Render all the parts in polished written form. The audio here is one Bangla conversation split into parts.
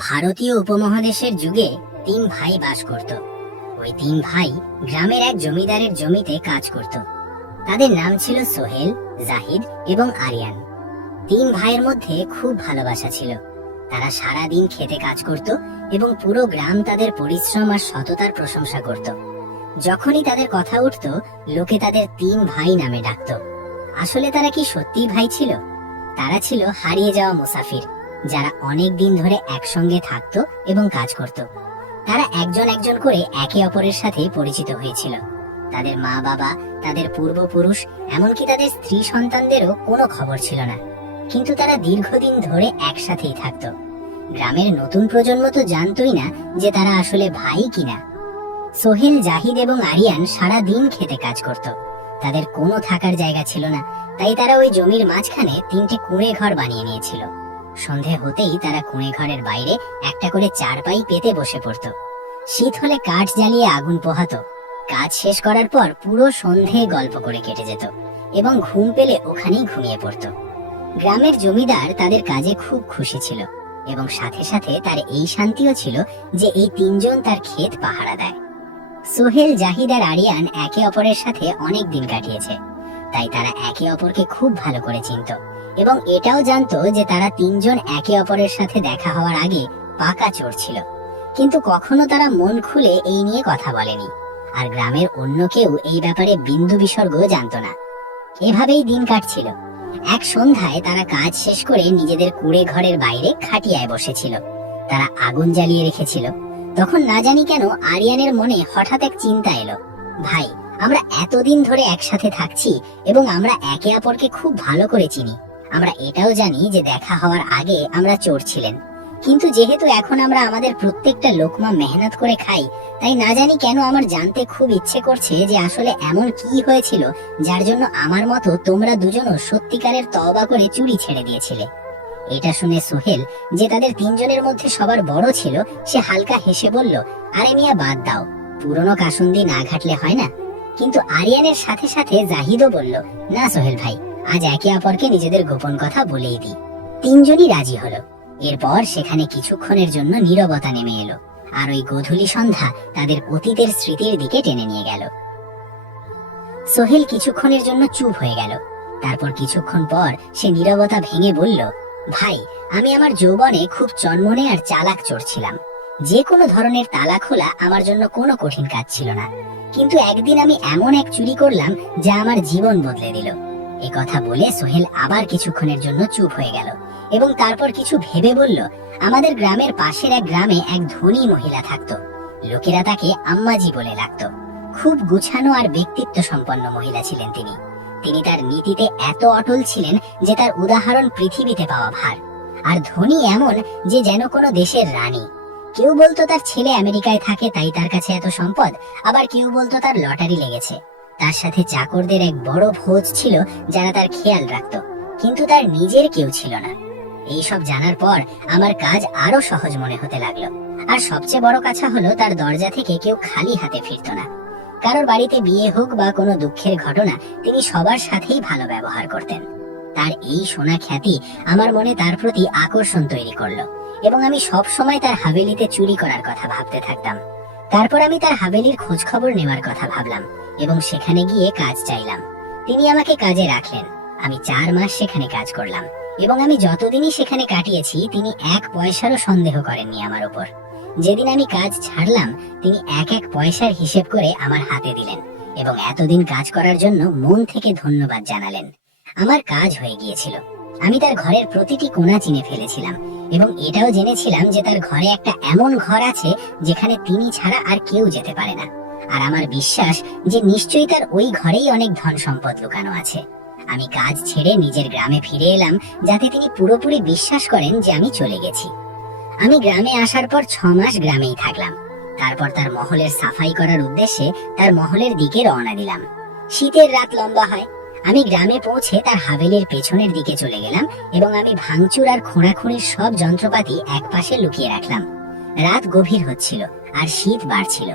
ভারতীয় উপমহাদেশের যুগে তিন ভাই বাস করত। ওই তিন ভাই গ্রামের এক জমিদারের জমিতে কাজ করত। তাদের নাম ছিল সোহেল, জাহিদ এবং আরিয়ান। তিন ভাইয়ের মধ্যে খুব ভালোবাসা ছিল। তারা সারা দিন খেতে কাজ করত এবং পুরো গ্রাম তাদের পরিশ্রম আর সততার প্রশংসা করত। যখনই তাদের কথা উঠত, লোকে তাদের তিন ভাই নামে ডাকত। আসলে তারা কি সত্যিই ভাই ছিল? তারা ছিল হারিয়ে যাওয়া মুসাফির, যারা অনেক দিন ধরে একসঙ্গে থাকতো এবং কাজ করত। তারা একজন একজন করে একে অপরের সাথে পরিচিত হয়েছিল। তাদের মা বাবা, তাদের পূর্বপুরুষ, এমনকি তাদের স্ত্রী সন্তানদেরও কোনো খবর ছিল না, কিন্তু তারা দীর্ঘদিন ধরে একসাথেই থাকতো। গ্রামের নতুন প্রজন্ম তো জানতই না যে তারা আসলে ভাই কিনা। সোহেল, জাহিদ এবং আরিয়ান সারা দিন খেতে কাজ করত। তাদের কোনো থাকার জায়গা ছিল না, তাই তারা ওই জমির মাঝখানে তিনটে কুঁড়ে ঘর বানিয়ে নিয়েছিল। সন্ধে হতেই তারা কুঁড়ে ঘরের বাইরে একটা করে চারপাই পেতে বসে পড়ত। শীত হলে কাঠ জ্বালিয়ে আগুন পোহাতো। কাজ শেষ করার পর পুরো সন্ধে গল্প করে কেটে যেত এবং ঘুম পেলে ওখানেই ঘুমিয়ে পড়ত। গ্রামের জমিদার তাদের কাজে খুব খুশি ছিল এবং সাথে সাথে তার এই শান্তিও ছিল যে এই তিনজন তার ক্ষেত পাহারা দেয়। সোহেল, জাহিদ আর আরিয়ান একে অপরের সাথে অনেক দিন কাটিয়েছে, তাই তারা একে অপরকে খুব ভালো করে চিনত এবং এটাও জানতো যে তারা তিনজন একে অপরের সাথে দেখা হওয়ার আগে পাকা চোর ছিল। কিন্তু কখনো তারা মন খুলে এই নিয়ে কথা বলেনি, আর গ্রামের অন্য কেউ এই ব্যাপারে বিন্দু বিসর্গ জানতো না। এভাবেই দিন কাটছিল। এক সন্ধ্যায় তারা কাজ শেষ করে নিজেদের কুঁড়ে ঘরের বাইরে খাটিয়ায় বসেছিল। তারা আগুন জ্বালিয়ে রেখেছিল। তখন না জানি কেন আরিয়ানের মনে হঠাৎ এক চিন্তা এলো। ভাই, আমরা এতদিন ধরে একসাথে থাকছি এবং আমরা একে অপরকে খুব ভালো করে চিনি। আমরা এটাও জানি যে দেখা হওয়ার আগে আমরা চোর ছিলেন, কিন্তু যেহেতু এখন আমরা আমাদের প্রত্যেকটা লোকমা মেহনত করে খাই, তাই না জানি কেন আমার জানতে খুব ইচ্ছে করছে যে আসলে এমন কি হয়েছিল যার জন্য আমার মতো তোমরা দুজনও সত্যিকারের তওবা করে চুরি ছেড়ে দিয়েছিলে। এটা শুনে সোহেল, যে তাদের তিনজনের মধ্যে সবার বড় ছিল, সে হালকা হেসে বলল, আরে মিয়া, বাদ দাও, পুরনো কাসুন্দি না ঘাটলে হয় না। কিন্তু আরিয়ানের সাথে সাথে জাহিদও বলল, না সোহেল ভাই, আজ একে অপরকে নিজেদের গোপন কথা বলেই দিই। তিনজনই রাজি হলো। এরপর সেখানে কিছুক্ষণের জন্য নীরবতা নেমে এলো, আর ওই গোধূলি সন্ধ্যা তাদের অতীতের স্মৃতির দিকে টেনে নিয়ে গেল। সোহেল কিছুক্ষণের জন্য চুপ হয়ে গেল। তারপর কিছুক্ষণ পর সে নীরবতা ভেঙে বলল, ভাই, আমি আমার যৌবনে খুব চনমনে আর চালাক চোর ছিলাম। যে কোনো ধরনের তালা খোলা আমার জন্য কোনো কঠিন কাজ ছিল না, কিন্তু একদিন আমি এমন এক চুরি করলাম যা আমার জীবন বদলে দিল। এই কথা বলে সোহেল আবার কিছুক্ষণের জন্য চুপ হয়ে গেল এবং তারপর কিছু ভেবে বলল, আমাদের গ্রামের পাশের এক গ্রামে এক ধনী মহিলা থাকতো। লোকেরা তাকে আম্মাজি বলে ডাকতো। খুব গুছানো আর ব্যক্তিত্ব সম্পন্ন মহিলা ছিলেন তিনি। তিনি তার নীতিতে এত অটল ছিলেন যে তার উদাহরণ পৃথিবীতে পাওয়া ভার। আর ধনী এমন যে যেন কোনো দেশের রানী। কেউ বলতো তার ছেলে আমেরিকায় থাকে, তাই তার কাছে এত সম্পদ। আবার কেউ বলতো তার লটারি লেগেছে। তার সাথে চাকরদের এক বড় ফৌজ ছিল যারা তার খেয়াল রাখতো, কিন্তু তার নিজের কেউ ছিল না। এইসব জানার পর আমার কাজ আরো সহজ মনে হতে লাগলো। আর সবচেয়ে বড় কথা হলো, তার দরজা থেকে কেউ খালি হাতে ফিরতো না। কারোর বাড়িতে বিয়ে হোক বা কোনো দুঃখের ঘটনা, তিনি সবার সাথেই ভালো ব্যবহার করতেন। তার এই সোনা খ্যাতি আমার মনে তার প্রতি আকর্ষণ তৈরি করলো এবং আমি সব সময় তার হাভেলিতে চুরি করার কথা ভাবতে থাকতাম। তারপর আমি তার হাভেলির খোঁজ খবর নেওয়ার কথা ভাবলাম এবং সেখানে গিয়ে কাজ চাইলাম। তিনি আমাকে কাজে রাখলেন। আমি 4 মাস সেখানে কাজ করলাম এবং আমি যতদিনই সেখানে কাটিয়েছি, তিনি এক পয়সারও সন্দেহ করেননি আমার উপর। যেদিন আমি কাজ ছাড়লাম, তিনি এক এক পয়সার হিসেব করে আমার হাতে দিলেন এবং এতদিন কাজ করার জন্য মন থেকে ধন্যবাদ জানালেন। আমার কাজ হয়ে গিয়েছিল। আমি তার ঘরের প্রতিটি কোণা চিনে ফেলেছিলাম এবং এটাও জেনেছিলাম যে তার ঘরে একটা এমন ঘর আছে যেখানে তিনি ছাড়া আর কেউ যেতে পারে না। আর আমার বিশ্বাস যে নিশ্চয়ই তার ওই ঘরেই অনেক ধন সম্পদ লুকানো আছে। আমি কাজ ছেড়ে নিজের গ্রামে ফিরে এলাম, যাতে তিনি পুরোপুরি বিশ্বাস করেন যে আমি চলে গেছি। আমি গ্রামে আসার পর 6 মাস গ্রামেই থাকলাম। তারপর তার মহলের সাফাই করার উদ্দেশ্যে তার মহলের দিকে রওনা দিলাম। শীতের রাত লম্বা হয়। আমি গ্রামে পৌঁছে তার হাভেলির পেছনের দিকে চলে গেলাম এবং আমি ভাঙচুর আর খোঁড়াখুঁড়ির সব যন্ত্রপাতি এক পাশে লুকিয়ে রাখলাম। রাত গভীর হচ্ছিল আর শীত বাড়ছিল।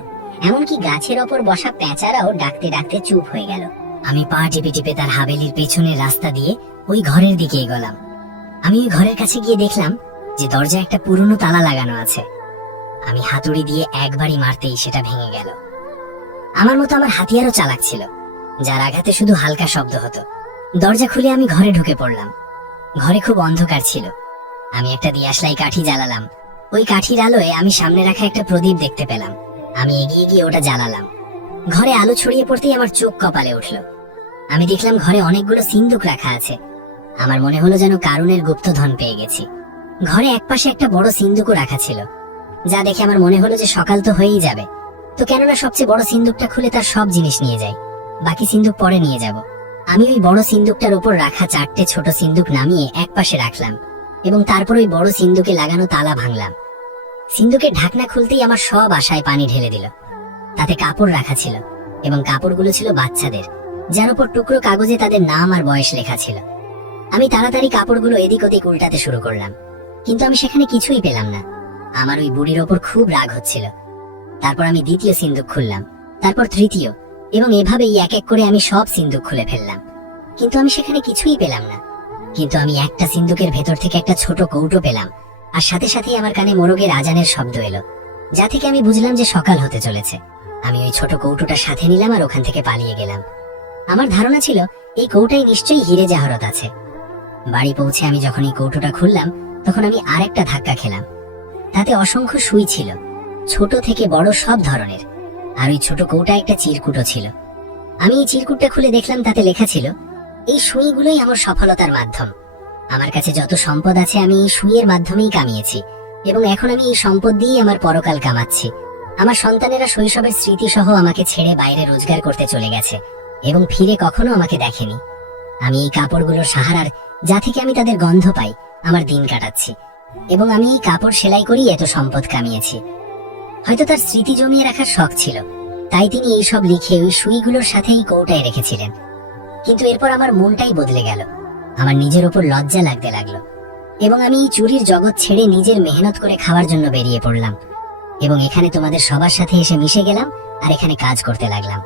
এমনকি গাছের ওপর বসা পেঁচারাও ডাকতে ডাকতে চুপ হয়ে গেল। আমি পা টিপে টিপে তার হাভেলির পেছনের রাস্তা দিয়ে ওই ঘরের দিকে এগোলাম। আমি ওই ঘরের কাছে গিয়ে দেখলাম যে দরজায় একটা পুরনো তালা লাগানো আছে। আমি হাতুড়ি দিয়ে একবারই মারতেই সেটা ভেঙে গেল। আমার মতো আমার হাতিয়ারও চালাক ছিল, যার আঘাতে শুধু হালকা শব্দ হতো। দরজা খুলে আমি ঘরে ঢুকে পড়লাম। ঘরে খুব অন্ধকার ছিল। আমি একটা দিয়াশলাই কাঠি জ্বালালাম। ওই কাঠির আলোয় আমি সামনে রাখা একটা প্রদীপ দেখতে পেলাম। আমি এগিয়ে গিয়ে ওটা জ্বালালাম। ঘরে আলো ছড়িয়ে পড়তেই আমার চোখ কপালে উঠল। আমি দেখলাম ঘরে অনেকগুলো সিন্দুক রাখা আছে। আমার মনে হলো যেন কারুনের গুপ্তধন পেয়ে গেছি। ঘরে একপাশে একটা বড় সিন্দুকও রাখা ছিল, যা দেখে আমার মনে হলো যে সকাল তো হয়েই যাবে, তো কেননা সবচেয়ে বড় সিন্দুকটা খুলে তার সব জিনিস নিয়ে যাই, বাকি সিন্দুক পরে নিয়ে যাব। আমি ওই বড় সিন্দুকটার উপর রাখা 4টে ছোট সিন্দুক নামিয়ে একপাশে রাখলাম এবং তারপর ওই বড় সিন্দুকে লাগানো তালা ভাঙলাম। সিন্দুকের ঢাকনা খুলতেই আমার সব আশায় পানি ঢেলে দিল। তাতে কাপড় রাখা ছিল এবং কাপড়গুলো ছিল বাচ্চাদের, যার উপর টুকরো কাগজে তাদের নাম আর বয়স লেখা ছিল। আমি তাড়াতাড়ি কাপড়গুলো এদিক ওদিক উল্টাতে শুরু করলাম, কিন্তু আমি সেখানে কিছুই পেলাম না। আমার ওই বুড়ির ওপর খুব রাগ হচ্ছিল। তারপর আমি দ্বিতীয় সিন্দুক খুললাম, তারপর তৃতীয়, এবং এভাবেই এক এক করে আমি সব সিন্দুক খুলে ফেললাম, কিন্তু আমি সেখানে কিছুই পেলাম না। কিন্তু আমি একটা সিন্দুকের ভেতর থেকে একটা ছোট কৌটো পেলাম, আর সাথে সাথেই আমার কানে মোরগের আজানের শব্দ এলো, যা থেকে আমি বুঝলাম যে সকাল হতে চলেছে। আমি ওই ছোট কৌটোটা সাথে নিলাম আর ওখান থেকে পালিয়ে গেলাম। আমার ধারণা ছিল এই কৌটায় নিশ্চয়ই হীরে জাহরত আছে। বাড়ি পৌঁছে আমি যখন এই কৌটোটা খুললাম, তখন আমি আরেকটা ধাক্কা খেলাম। তাতে অসংখ্য সুই ছিল, ছোট থেকে বড় সব ধরনের, আর ওই ছোট কৌটায় একটা চিরকুটও ছিল। আমি এই চিরকুটটা খুলে দেখলাম তাতে লেখা ছিল, এই সুইগুলোই আমার সফলতার মাধ্যম। আমার কাছে যত সম্পদ আছে আমি এই সুইয়ের মাধ্যমেই কামিয়েছি, এবং এখন আমি এই সম্পদ দিয়েই আমার পরকাল কামাচ্ছি। আমার সন্তানেরা শৈশবের স্মৃতি সহ আমাকে ছেড়ে বাইরে রোজগার করতে চলে গেছে এবং ফিরে কখনো আমাকে দেখেনি। আমি এই কাপড়গুলোর সাহারার, যা থেকে আমি তাদের গন্ধ পাই, আমার দিন কাটাচ্ছি, এবং আমি এই কাপড় সেলাই করেই এত সম্পদ কামিয়েছি। হয়তো তার স্মৃতি জমিয়ে রাখার শখ ছিল, তাই তিনি এইসব লিখে ওই সুইগুলোর সাথে এই কৌটায় রেখেছিলেন। কিন্তু এরপর আমার মনটাই বদলে গেল। আমার নিজের ওপর লজ্জা লাগতে লাগলো, এবং আমি এই চুরির জগৎ ছেড়ে নিজের মেহনত করে খাওয়ার জন্য বেরিয়ে পড়লাম, এবং এখানে তোমাদের সবার সাথে এসে মিশে গেলাম আর এখানে কাজ করতে লাগলাম।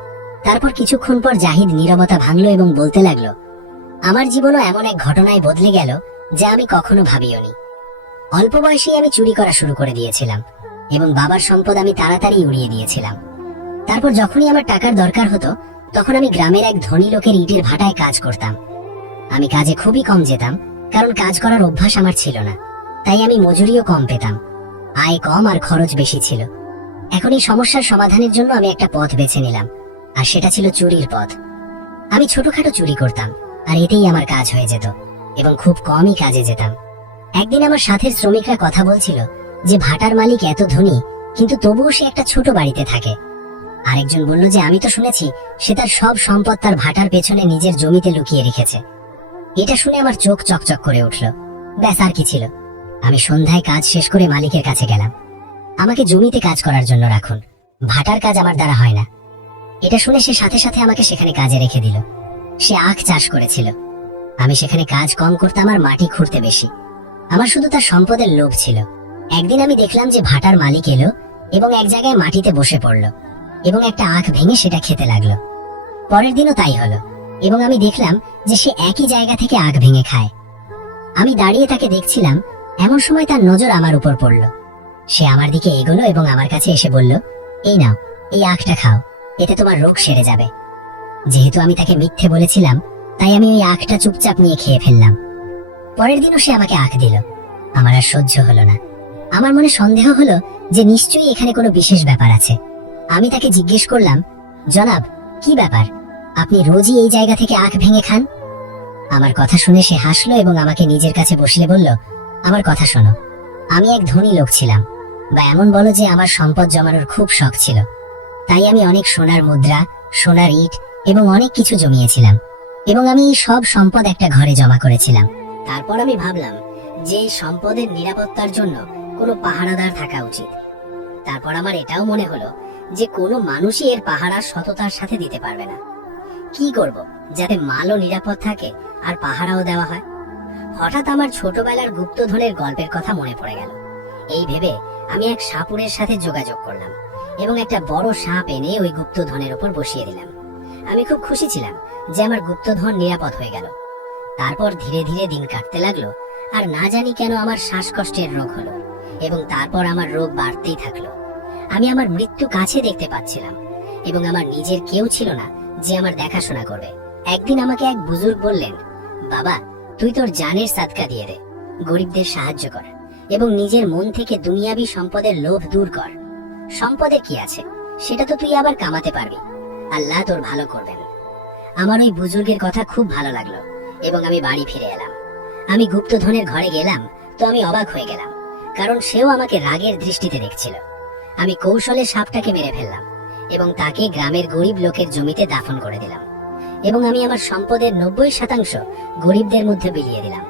তারপর কিছুক্ষণ পর জাহিদ নীরবতা ভাঙলো এবং বলতে লাগলো, আমার জীবনও এমন এক ঘটনায় বদলে গেল যা আমি কখনো ভাবিওনি। অল্প বয়সেই আমি চুরি করা শুরু করে দিয়েছিলাম এবং বাবার সম্পদ আমি তাড়াতাড়ি উড়িয়ে দিয়েছিলাম। তারপর যখনই আমার টাকার দরকার হতো, তখন আমি গ্রামের এক ধনী লোকের ইটের ভাটায় কাজ করতাম। আমি কাজে খুবই কম যেতাম, কারণ কাজ করার অভ্যাস আমার ছিল না, তাই আমি মজুরিও কম পেতাম। আয় কম আর খরচ বেশি ছিল। এখন এই সমস্যার সমাধানের জন্য আমি একটা পথ বেছে নিলাম, আর সেটা ছিল চুরির পথ। আমি ছোটখাটো চুরি করতাম, আর এতেই আমার কাজ হয়ে যেত, এবং খুব কমই কাজে যেতাম। একদিন আমার সাথের শ্রমিকরা কথা বলছিল যে ভাটার মালিক এত ধনী, কিন্তু তবুও সে একটা ছোট বাড়িতে থাকে। আরেকজন বলল যে আমি তো শুনেছি সে তার সব সম্পদ তার ভাটার পেছনে নিজের জমিতে লুকিয়ে রেখেছে। এটা শুনে আমার চোখ চকচক করে উঠল। ব্যাস, আর কি ছিল। আমি সন্ধ্যায় কাজ শেষ করে মালিকের কাছে গেলাম। আমাকে জমিতে কাজ করার জন্য রাখুন, ভাটার কাজ আমার দ্বারা হয় না। এটা শুনে সে সাথে সাথে আমাকে সেখানে কাজে রেখে দিল। সে আখ চাষ করেছিল। আমি সেখানে কাজ কম করতাম আর মাটি খুঁড়তে বেশি। আমার শুধু তার সম্পদের লোভ ছিল। একদিন আমি দেখলাম যে ভাটার মালিক এলো এবং এক জায়গায় মাটিতে বসে পড়ল এবং একটা আখ ভেঙে সেটা খেতে লাগলো। পরের দিনও তাই হলো, এবং আমি দেখলাম যে সে একই জায়গা থেকে আখ ভেঙে খায়। আমি দাঁড়িয়ে তাকে দেখছিলাম, এমন সময় তার নজর আমার উপর পড়ল। সে আমার দিকে এগোলো এবং আমার কাছে এসে বলল, এই নাও, এই আখটা খাও, এতে তোমার রোগ সেরে যাবে। যেহেতু আমি তাকে মিথ্যে বলেছিলাম, তাই আমি ওই আখটা চুপচাপ নিয়ে খেয়ে ফেললাম। পরের দিনও সে আমাকে আখ দিল। আমার আর সহ্য হলো না। আমার মনে সন্দেহ হলো যে নিশ্চয়ই এখানে কোনো বিশেষ ব্যাপার আছে। আমি তাকে জিজ্ঞেস করলাম, জনাব, কি ব্যাপার? আপনি রোজই এই জায়গা থেকে আখ ভেঙে খান? আমার কথা শুনে সে হাসলো এবং আমাকে নিজের কাছে বসিয়ে বলল, আমার কথা শোনো, আমি এক ধনী লোক ছিলাম, বা এমন বলো যে আমার সম্পদ জমানোর খুব শখ ছিল। তাই আমি অনেক সোনার মুদ্রা, সোনার ইট এবং অনেক কিছু জমিয়েছিলাম, এবং আমি এই সব সম্পদ একটা ঘরে জমা করেছিলাম। তারপর আমি ভাবলাম যে সম্পদের নিরাপত্তার জন্য কোনো পাহারাদার থাকা উচিত। তারপর আমার এটাও মনে হলো যে কোনো মানুষই এর পাহারা সততার সাথে দিতে পারবে না। কি করব যাতে মালও নিরাপদ থাকে আর পাহারাও দেওয়া হয়? হঠাৎ আমার ছোটবেলার গুপ্তধনের গল্পের কথা মনে পড়ে গেল। এই ভেবে আমি এক সাপুড়ের সাথে যোগাযোগ করলাম এবং একটা বড় সাপ এনে ওই গুপ্তধনের উপর বসিয়ে দিলাম। আমি খুব খুশি ছিলাম যে আমার গুপ্তধন নিরাপদ হয়ে গেল। তারপর ধীরে ধীরে দিন কাটতে লাগলো আর না জানি কেন আমার শ্বাসকষ্টের রোগ হলো, এবং তারপর আমার রোগ বাড়তেই থাকলো। আমি আমার মৃত্যু কাছে দেখতে পাচ্ছিলাম, এবং আমার নিজের কেউ ছিল না যে আমার দেখাশোনা করবে। একদিন আমাকে এক বুজুর্গ বললেন, বাবা, তুই তোর জানের সাদকা দিয়ে দে, গরিবদের সাহায্য কর, এবং নিজের মন থেকে দুনিয়াবি সম্পদের লোভ দূর কর। সম্পদে কি আছে, সেটা তো তুই আবার কামাতে পারবি, আল্লাহ তোর ভালো করবেন। আমার ওই বুজুর্গের কথা খুব ভালো লাগলো, এবং আমি বাড়ি ফিরে এলাম। আমি গুপ্তধনের ঘরে গেলাম তো আমি অবাক হয়ে গেলাম, কারণ সেও আমাকে রাগের দৃষ্টিতে দেখছিল। আমি কৌশলে সাপটাকে মেরে ফেললাম এবং তাকে গ্রামের গরিব লোকের জমিতে দাফন করে দিলাম, এবং আমি আমার সম্পদের 90% গরিবদের মধ্যে বিলিয়ে দিলাম।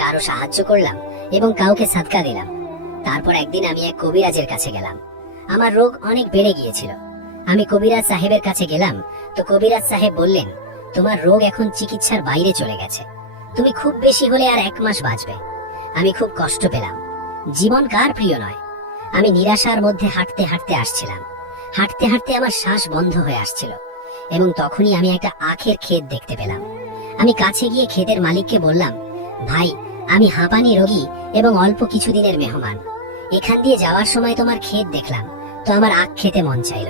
কারো সাহায্য করলাম এবং কাউকে সাদকা দিলাম। তারপর একদিন আমি এক কবিরাজের কাছে গেলাম। আমার রোগ অনেক বেড়ে গিয়েছিল। আমি কবিরাজ সাহেবের কাছে গেলাম তো কবিরাজ সাহেব বললেন, তোমার রোগ এখন চিকিৎসার বাইরে চলে গেছে, তুমি খুব বেশি হলে আর 1 মাস বাঁচবে। আমি খুব কষ্ট পেলাম। জীবন কার প্রিয় নয়? আমি নিরাশার মধ্যে হাঁটতে হাঁটতে আসছিলাম। হাঁটতে হাঁটতে আমার শ্বাস বন্ধ হয়ে আসছিল, এবং তখনই আমি একটা আখের ক্ষেত দেখতে পেলাম। আমি কাছে গিয়ে ক্ষেতের মালিককে বললাম, ভাই, আমি হাঁপানি রোগী এবং অল্প কিছুদিনের মেহমান। এখান দিয়ে যাওয়ার সময় তোমার ক্ষেত দেখলাম, তো আমার আখ খেতে মন চাইল।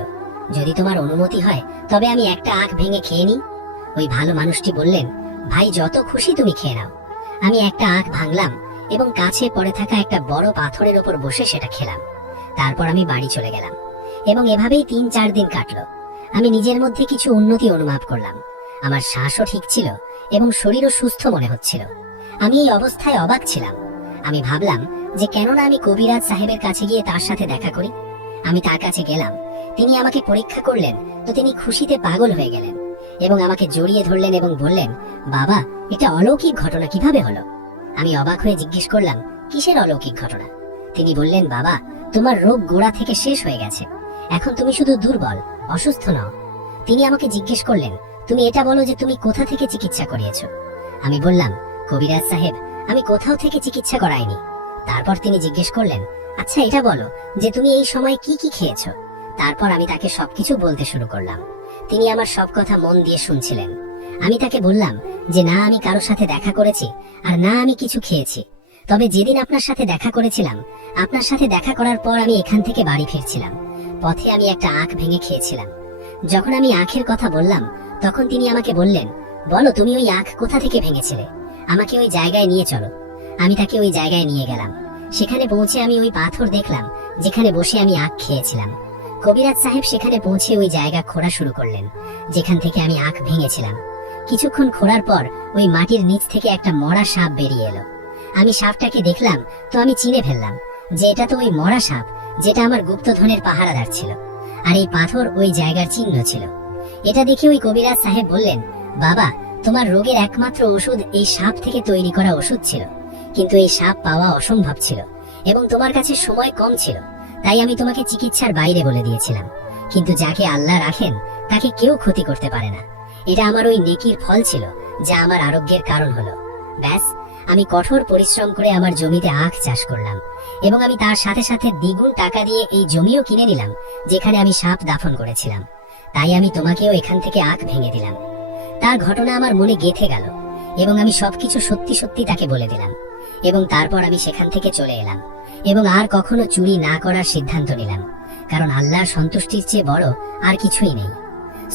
যদি তোমার অনুমতি হয় তবে আমি একটা আখ ভেঙে খেয়ে নিই। ওই ভালো মানুষটি বললেন, ভাই, যত খুশি তুমি খেয়ে নাও। আমি একটা আখ ভাঙলাম এবং কাছে পড়ে থাকা একটা বড় পাথরের ওপর বসে সেটা খেলাম। তারপর আমি বাড়ি চলে গেলাম, এবং এভাবেই 3-4 দিন কাটলো। আমি নিজের মধ্যে কিছু উন্নতি অনুভব করলাম। আমার শ্বাসও ঠিক ছিল এবং শরীরও সুস্থ মনে হচ্ছিল। আমি এই অবস্থায় অবাক ছিলাম। আমি ভাবলাম যে কেননা আমি কবিরাজ সাহেবের কাছে গিয়ে তার সাথে দেখা করি। আমি তার কাছে গেলাম। তিনি আমাকে পরীক্ষা করলেন, তো তিনি খুশিতে পাগল হয়ে গেলেন এবং আমাকে জড়িয়ে ধরলেন এবং বললেন, বাবা, এটা অলৌকিক ঘটনা কিভাবে হলো? আমি অবাক হয়ে জিজ্ঞেস করলাম, কিসের অলৌকিক ঘটনা? তিনি বললেন, বাবা, তোমার রোগ গোড়া থেকে শেষ হয়ে গেছে, এখন তুমি শুধু দুর্বল, অসুস্থ নও। তিনি আমাকে জিজ্ঞেস করলেন, তুমি এটা বলো যে তুমি কোথা থেকে চিকিৎসা করিয়েছো? আমি বললাম, কবিরাজ সাহেব, আমি কোথাও থেকে চিকিৎসা করাইনি। তারপর তিনি জিজ্ঞেস করলেন, আচ্ছা, এটা বলো যে তুমি এই সময় কি কি খেয়েছো? তারপর আমি তাকে সবকিছু বলতে শুরু করলাম। তিনি আমার সব কথা মন দিয়ে শুনছিলেন। আমি তাকে বললাম যে না আমি কারোর সাথে দেখা করেছি, আর না আমি কিছু খেয়েছি। তবে যেদিন আপনার সাথে দেখা করেছিলাম, আপনার সাথে দেখা করার পর আমি এখান থেকে বাড়ি ফিরছিলাম। পথে আমি একটা আখ ভেঙে খেয়েছিলাম। যখন আমি আখের কথা বললাম, তখন তিনি আমাকে বললেন, বলো তুমি ওই আখ কোথা থেকে ভেঙেছিলে? আমাকে ওই জায়গায় নিয়ে চলো। আমি তাকে ওই জায়গায় নিয়ে গেলাম। সেখানে পৌঁছে আমি ওই পাথর দেখলাম যেখানে বসে আমি আখ খেয়েছিলাম। কবিরাজ সাহেব সেখানে পৌঁছে ওই জায়গা খোঁড়া শুরু করলেন যেখান থেকে আমি আখ ভেঙেছিলাম। কিছুক্ষণ খোঁড়ার পর ওই মাটির নিচ থেকে একটা মরা সাপ বেরিয়ে এলো। আমি সাপটাকে দেখলাম তো আমি চিনে ফেললাম যে এটা তো ওই মরা সাপ যেটা আমার গুপ্তধনের পাহারাদার ছিল, আর এই পাথর ওই জায়গার চিহ্ন ছিল। এটা দেখে ওই কবিরাজ সাহেব বললেন, বাবা, তোমার রোগের একমাত্র ওষুধ এই সাপ থেকে তৈরি করা ওষুধ ছিল, কিন্তু এই সাপ পাওয়া অসম্ভব ছিল এবং তোমার কাছে সময় কম ছিল, তাই আমি তোমাকে চিকিৎসার বাইরে বলে দিয়েছিলাম। কিন্তু যাকে আল্লাহ রাখেন তাকে কেউ ক্ষতি করতে পারে না। এটা আমার ওই নেকির ফল ছিল যা আমার আরোগ্যের কারণ হলো। ব্যাস, আমি কঠোর পরিশ্রম করে আমার জমিতে আখ চাষ করলাম, এবং আমি তার সাথে সাথে দ্বিগুণ টাকা দিয়ে এই জমিও কিনে নিলাম যেখানে আমি সাপ দাফন করেছিলাম। তাই আমি তোমাকেও এখান থেকে আখ ভেঙে দিলাম। তার ঘটনা আমার মনে গেঁথে গেল, এবং আমি সবকিছু সত্যি সত্যি তাকে বলে দিলাম। এবং তারপর আমি সেখান থেকে চলে এলাম এবং আর কখনো চুরি না করার সিদ্ধান্ত নিলাম, কারণ আল্লাহর সন্তুষ্টির চেয়ে বড় আর কিছুই নেই।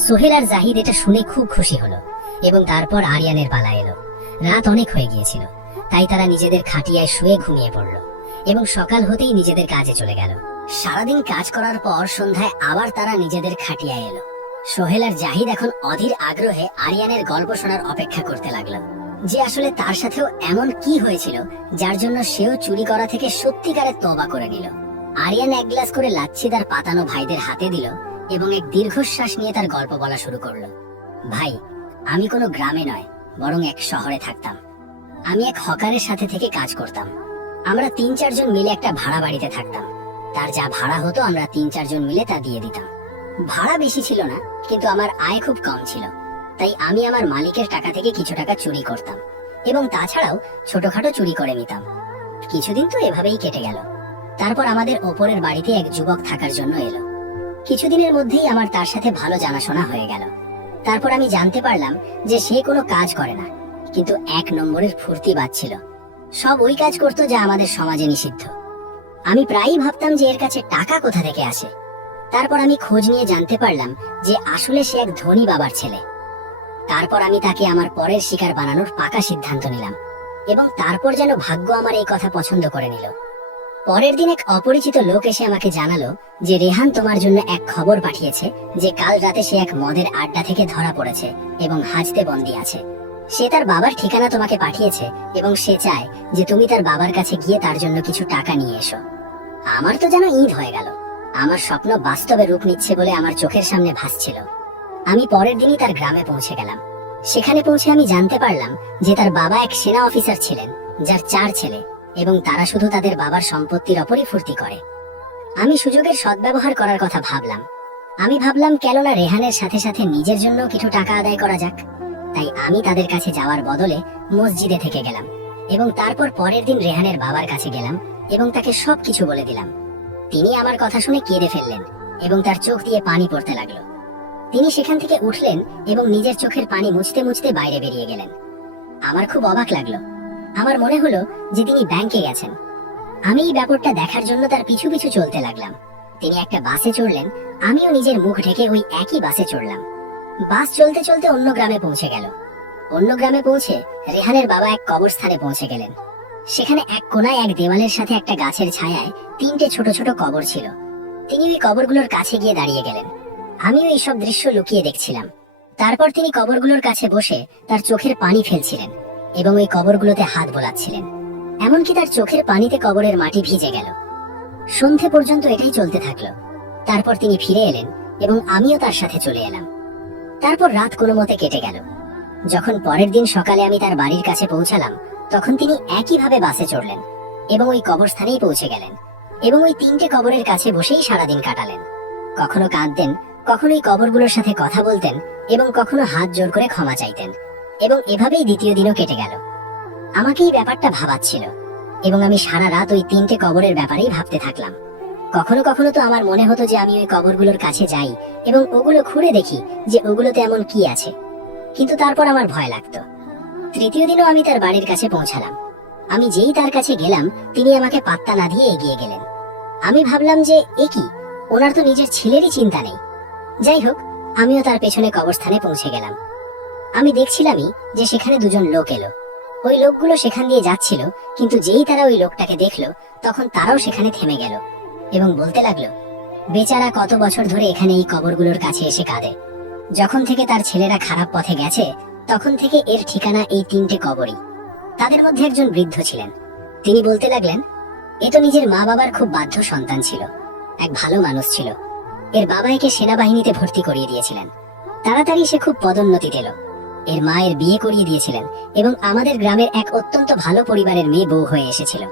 সোহেল আর জাহিদ এটা শুনে খুব খুশি হলো, এবং তারপর আরিয়ানের পালা এলো। রাত অনেক হয়ে গিয়েছিল, তাই তারা নিজেদের খাটিয়ায় শুয়ে ঘুমিয়ে পড়ল এবং সকাল হতেই নিজেদের কাজে চলে গেল। সারাদিন কাজ করার পর সন্ধ্যায় আবার তারা নিজেদের খাটিয়ায় এলো। সোহেল আর জাহিদ এখন অধীর আগ্রহে আরিয়ানের গল্প শোনার অপেক্ষা করতে লাগলো, যে আসলে তার সাথেও এমন কি হয়েছিল যার জন্য সেও চুরি করা থেকে সত্যিকারের তওবা করে নিল। আরিয়ান এক গ্লাস করে লাচ্ছি তার পাতানো ভাইদের হাতে দিল এবং এক দীর্ঘশ্বাস নিয়ে তার গল্প বলা শুরু করলো। ভাই, আমি কোনো গ্রামে নয়, বরং এক শহরে থাকতাম। আমি এক হকারের সাথে থেকে কাজ করতাম। আমরা 3-4 জন মিলে একটা ভাড়া বাড়িতে থাকতাম। তার যা ভাড়া হতো আমরা 3-4 জন মিলে তা দিয়ে দিতাম। ভাড়া বেশি ছিল না, কিন্তু আমার আয় খুব কম ছিল, তাই আমি আমার মালিকের টাকা থেকে কিছু টাকা চুরি করতাম এবং তাছাড়াও ছোটখাটো চুরি করে নিতাম। কিছুদিন তো এভাবেই কেটে গেল। তারপর আমাদের ওপরের বাড়িতে এক যুবক থাকার জন্য এলো। কিছুদিনের মধ্যেই আমার তার সাথে ভালো জানাশোনা হয়ে গেল। তারপর আমি জানতে পারলাম যে সে কোনো কাজ করে না, কিন্তু 1 নম্বরের ফুর্তিবাজ ছিল। সব ওই কাজ করতো যা আমাদের সমাজে নিষিদ্ধ। আমি প্রায়ই ভাবতাম যে এর কাছে টাকা কোথা থেকে আসে। তারপর আমি খোঁজ নিয়ে জানতে পারলাম যে আসলে সে এক ধনী বাবার ছেলে। তারপর আমি তাকে আমার পরের শিকার বানানোর পাকা সিদ্ধান্ত নিলাম, এবং তারপর যেন ভাগ্য আমার এই কথা পছন্দ করে নিল। পরের দিন এক অপরিচিত লোক এসে আমাকে জানালো যে রেহান তোমার জন্য এক খবর পাঠিয়েছে যে কাল রাতে সে এক মদের আড্ডা থেকে ধরা পড়েছে এবং হাজতে বন্দী আছে। সে তার বাবার ঠিকানা তোমাকে পাঠিয়েছে এবং সে চায় যে তুমি তার বাবার কাছে গিয়ে তার জন্য কিছু টাকা নিয়ে এসো। আমার তো যেন ঈদ হয়ে গেল। আমার স্বপ্ন বাস্তবে রূপ নিচ্ছে বলে আমার চোখের সামনে ভাসছিল। আমি পরের দিনই তার গ্রামে পৌঁছে গেলাম। সেখানে পৌঁছে আমি জানতে পারলাম যে তার বাবা এক সেনা অফিসার ছিলেন, যার 4 ছেলে, এবং তারা শুধু তাদের বাবার সম্পত্তির ওপরই ফুর্তি করে। আমি সুযোগের সদ্ব্যবহার করার কথা ভাবলাম। আমি ভাবলাম কেননা রেহানের সাথে সাথে নিজের জন্য কিছু টাকা আদায় করা যাক। তাই আমি তাদের কাছে যাওয়ার বদলে মসজিদে থেকে গেলাম, এবং তারপর পরের দিন রেহানের বাবার কাছে গেলাম এবং তাকে সবকিছু বলে দিলাম। তিনি আমার কথা শুনে কেঁদে ফেললেন এবং তার চোখ দিয়ে পানি পড়তে লাগলো। তিনি সেখান থেকে উঠলেন এবং নিজের চোখের পানি মুছতে মুছতে বাইরে বেরিয়ে গেলেন। আমার খুব অবাক লাগলো। আমার মনে হলো যে তিনি ব্যাংকে গেছেন। আমি এই ব্যাপারটা দেখার জন্য তার পিছু পিছু চলতে লাগলাম। তিনি একটা বাসে চড়লেন, আমিও নিজের মুখ ঢেকে ওই একই বাসে চড়লাম। বাস চলতে চলতে অন্য গ্রামে পৌঁছে গেল। অন্য গ্রামে পৌঁছে রেহানের বাবা এক কবরস্থানে পৌঁছে গেলেন। সেখানে এক কোনায় এক দেওয়ালের সাথে একটা গাছের ছায়ায় 3টে ছোট ছোট কবর ছিল। তিনি ওই কবরগুলোর কাছে গিয়ে দাঁড়িয়ে গেলেন। আমিও এইসব দৃশ্য লুকিয়ে দেখছিলাম। তারপর তিনি কবরগুলোর কাছে বসে তার চোখের পানি ফেলছিলেন এবং ওই কবরগুলোতে হাত বোলাচ্ছিলেন। এমনকি তার চোখের পানিতে কবরের মাটি ভিজে গেল। সন্ধে পর্যন্ত এটাই চলতে থাকলো। তারপর তিনি ফিরে এলেন এবং আমিও তার সাথে চলে এলাম। তারপর রাত কোনো মতে কেটে গেল। যখন পরের দিন সকালে আমি তার বাড়ির কাছে পৌঁছালাম, তখন তিনি একইভাবে বাসে চড়লেন এবং ওই কবরস্থানেই পৌঁছে গেলেন এবং ওই 3টে কবরের কাছে বসেই সারাদিন কাটালেন। কখনো কাঁদতেন, কখনো এই কবরগুলোর সাথে কথা বলতেন এবং কখনো হাত জোর করে ক্ষমা চাইতেন, এবং এভাবেই দ্বিতীয় দিনও কেটে গেল। আমাকে এই ব্যাপারটা ভাবাচ্ছিল এবং আমি সারা রাত ওই 3টে কবরের ব্যাপারেই ভাবতে থাকলাম। কখনো কখনো তো আমার মনে হতো যে আমি ওই কবরগুলোর কাছে যাই এবং ওগুলো খুঁড়ে দেখি যে ওগুলোতে এমন কি আছে, কিন্তু তারপর আমার ভয় লাগতো। তৃতীয় দিনও আমি তার বাড়ির কাছে পৌঁছালাম। আমি যেই তার কাছে গেলাম, তিনি আমাকে পাত্তা না দিয়ে এগিয়ে গেলেন। আমি ভাবলাম যে এ কি, ওনার তো নিজের ছেলেরই চিন্তা নেই। যাই হোক, আমিও তার পেছনে কবরস্থানে পৌঁছে গেলাম। আমি দেখছিলামই যে সেখানে 2জন লোক এলো। ওই লোকগুলো সেখান দিয়ে যাচ্ছিল, কিন্তু যেই তারা ওই লোকটাকে দেখলো, তখন তারাও সেখানে থেমে গেল এবং বলতে লাগলো, বেচারা কত বছর ধরে এখানে এই কবরগুলোর কাছে এসে কাঁদে। যখন থেকে তার ছেলেরা খারাপ পথে গেছে, তখন থেকে এর ঠিকানা এই 3টে কবরই। তাদের মধ্যে একজন বৃদ্ধ ছিলেন। তিনি বলতে লাগলেন, এ তো নিজের মা বাবার খুব বাধ্য সন্তান ছিল, এক ভালো মানুষ ছিল। এর বাবা একে সেনাবাহিনীতে ভর্তি করিয়ে দিয়েছিলেন। তাড়াতাড়ি সে খুব পদোন্নতি পেল। এর মা এর বিয়ে করিয়ে দিয়েছিলেন এবং আমাদের গ্রামের এক অত্যন্ত ভালো পরিবারের মেয়ে বউ হয়ে এসেছিল।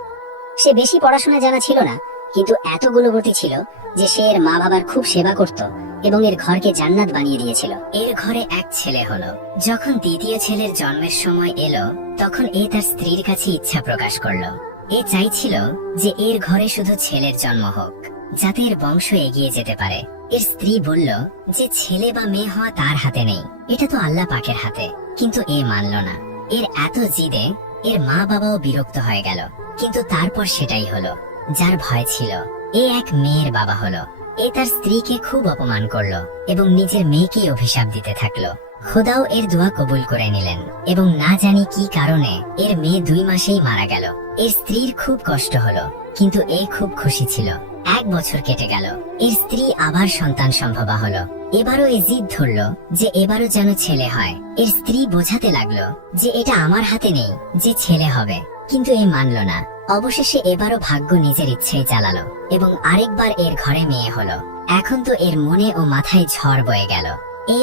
সে বেশি পড়াশোনা জানা ছিল না, কিন্তু এত গুণবতী ছিল যে সে এর মা বাবার খুব সেবা করত এবং এর ঘরকে জান্নাত বানিয়ে দিয়েছিল। এর ঘরে এক ছেলে হলো। যখন দ্বিতীয় ছেলের জন্মের সময় এলো, তখন এ তার স্ত্রীর কাছে ইচ্ছা প্রকাশ করলো। এ চাইছিল যে এর ঘরে শুধু ছেলের জন্ম হোক, যাতে এর বংশ এগিয়ে যেতে পারে। এর স্ত্রী বলল যে ছেলে বা মেয়ে হওয়া তার হাতে নেই, এটা তো আল্লাহ পাকের হাতে। কিন্তু এ মানল না। এর এত জিদে এর মা বাবাও বিরক্ত হয়ে গেল। কিন্তু তারপর সেটাই হলো যার ভয় ছিল। এ এক মেয়ের বাবা হলো। এ তার স্ত্রীকে খুব অপমান করলো এবং নিজের মেয়েকেই অভিশাপ দিতে থাকলো। খোদাও এর দোয়া কবুল করে নিলেন এবং না জানি কি কারণে এর মেয়ে 2 মাসেই মারা গেল। এর স্ত্রীর খুব কষ্ট হলো, কিন্তু এ খুব খুশি ছিল। 1 বছর কেটে গেল। এর স্ত্রী আবার সন্তান সম্ভবা হলো। এবারও এ জিদ ধরলো যে এবারও যেন ছেলে হয়। এর স্ত্রী বোঝাতে লাগলো যে এটা আমার হাতে নেই যে ছেলে হবে, কিন্তু এ মানল না। অবশেষে এবারও ভাগ্য নিজের ইচ্ছেই চালালো এবং আরেকবার এর ঘরে মেয়ে হলো। এখন তো এর মনে ও মাথায় ঝড় বয়ে গেল।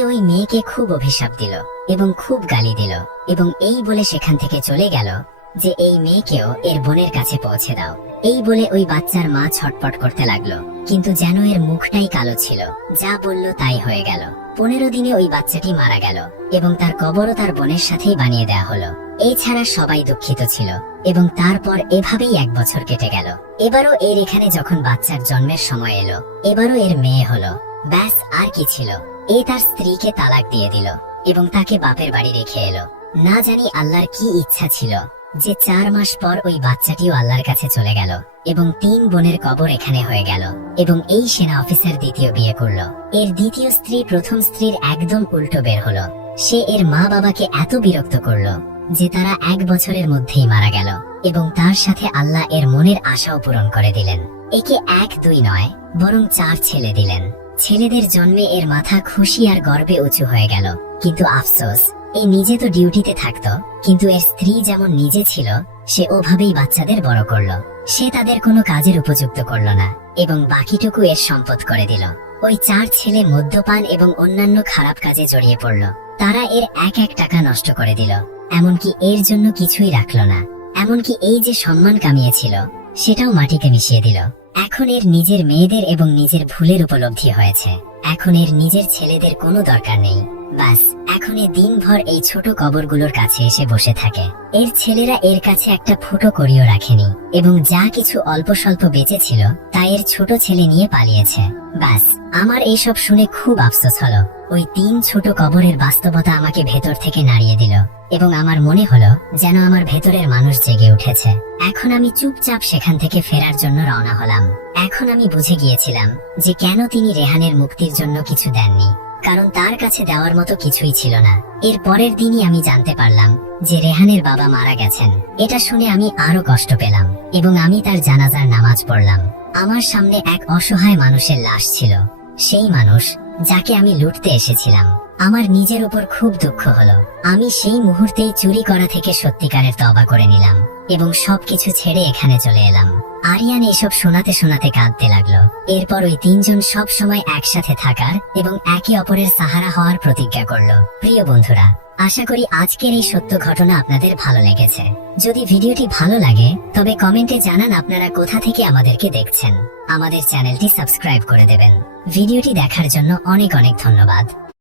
ওই মেয়েকে খুব অভিশাপ দিল এবং খুব গালি দিল এবং এই বলে সেখান থেকে চলে গেল যে এই মেয়েকেও এর বোনের কাছে পৌঁছে দাও। এই বলে ওই বাচ্চার মা ছটপট করতে লাগলো, কিন্তু যেন এর মুখটাই কালো ছিল। যা বলল তাই হয়ে গেল। 15 দিনে ওই বাচ্চাটি মারা গেল এবং তার কবরও তার বোনের সাথেই বানিয়ে দেয়া হলো। এই ছাড়া সবাই দুঃখিত ছিল এবং তারপর এভাবেই 1 বছর কেটে গেল। এবারও এর এখানে যখন বাচ্চার জন্মের সময় এলো, এবারও এর মেয়ে হলো। ব্যাস, আর কি ছিল। তার স্ত্রীকে তালাক দিয়ে দিল এবং তাকে বাপের বাড়ি রেখে এলো। না জানি আল্লাহর কি ইচ্ছা ছিল যে 4 মাস পর ওই বাচ্চাটিও আল্লাহর কাছে চলে গেল এবং 3 বোনের কবর এখানে হয়ে গেল এবং এই সেনা অফিসার দ্বিতীয় বিয়ে করলো। এর দ্বিতীয় স্ত্রী প্রথম স্ত্রীর একদম উল্টো বের হলো। সে এর মা বাবাকে এত বিরক্ত করলো যে তারা 1 বছরের মধ্যেই মারা গেল এবং তার সাথে আল্লাহ এর মনের আশাও পূরণ করে দিলেন। একে 1-2 নয় বরং 4 ছেলে দিলেন। ছেলেদের জন্মে এর মাথা খুশি আর গর্বে উঁচু হয়ে গেল। কিন্তু আফসোস, এই নিজে তো ডিউটিতে থাকতো, কিন্তু এর স্ত্রী যেমন নিজে ছিল সে ওভাবেই বাচ্চাদের বড় করলো। সে তাদের কোনো কাজের উপযুক্ত করলো না এবং বাকিটুকু এর সম্পদ করে দিল। ওই 4 ছেলে মদ্যপান এবং অন্যান্য খারাপ কাজে জড়িয়ে পড়ল। তারা এর এক টাকা নষ্ট করে দিল, এমনকি এর জন্য কিছুই রাখলো না। এমনকি এই যে সম্মান কামিয়েছিল সেটাও মাটিতে মিশিয়ে দিল। এখন এর নিজের মেয়েদের এবং নিজের ভুলের উপলব্ধি হয়েছে। এখন এর নিজের ছেলেদের কোনো দরকার নেই। বাস এখন এ দিনভর এই ছোট কবরগুলোর কাছে এসে বসে থাকে। এর ছেলেরা এর কাছে একটা ফুটো করিও রাখেনি এবং যা কিছু অল্প স্বল্প বেঁচে ছিল তা এর ছোট ছেলে নিয়ে পালিয়েছে। বাস আমার এইসব শুনে খুব আফসোস হলো। ওই 3 ছোট কবরের বাস্তবতা আমাকে ভেতর থেকে নাড়িয়ে দিল এবং আমার মনে হলো যেন আমার ভেতরের মানুষ জেগে উঠেছে। এখন আমি চুপচাপ সেখান থেকে ফেরার জন্য রওনা হলাম। এখন আমি বুঝে গিয়েছিলাম যে কেন তিনি রেহানের মুক্তির জন্য কিছু দেননি, কারণ তার কাছে দেওয়ার মতো কিছুই ছিল না। এর পরের দিনই আমি জানতে পারলাম যে রেহানের বাবা মারা গেছেন। এটা শুনে আমি আরো কষ্ট পেলাম এবং আমি তার জানাজার নামাজ পড়লাম। আমার সামনে এক অসহায় মানুষের লাশ ছিল, সেই মানুষ যাকে আমি লুটতে এসেছিলাম। আমার নিজের উপর খুব দুঃখ হলো। আমি সেই মুহূর্তেই চুরি করা থেকে সত্যিকারের তওবা করে নিলাম এবং সবকিছু ছেড়ে এখানে চলে এলাম। আরিয়ান এসব শোনাতে শোনাতে কাঁদতে লাগলো। এরপর ওই 3 জন সব সময় একসাথে থাকার এবং একে অপরের সাহারা হওয়ার প্রতিজ্ঞা করলো। প্রিয় বন্ধুরা, আশা করি আজকের এই সত্য ঘটনা আপনাদের ভালো লেগেছে। যদি ভিডিওটি ভালো লাগে তবে কমেন্টে জানান আপনারা কোথা থেকে আমাদেরকে দেখছেন। আমাদের চ্যানেলটি সাবস্ক্রাইব করে দেবেন। ভিডিওটি দেখার জন্য অনেক অনেক ধন্যবাদ।